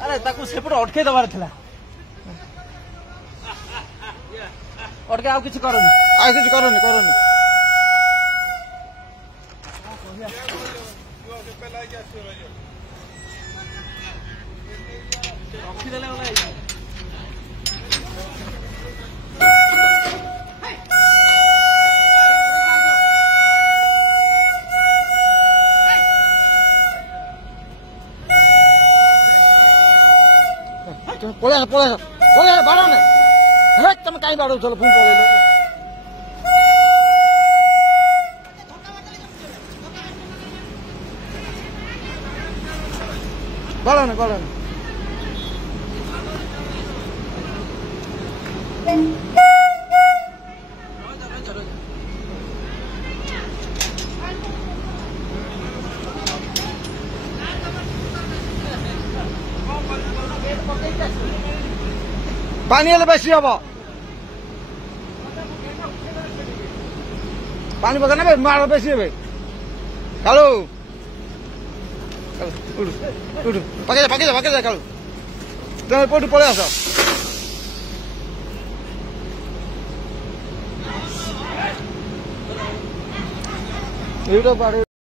अरे ताकू सेपटे अटके दबार थिला अटके आउ किछि करनी रखिदेले पळा बाड़ा ने तुम कहीं बाड़ो चलो फोन पड़े बाड़ा ने पानी हेल्ले बेसी हम पानी बगा ना माड़ बेसी हे कालू पाके जा कालू तुम पटू पलि आस এইটা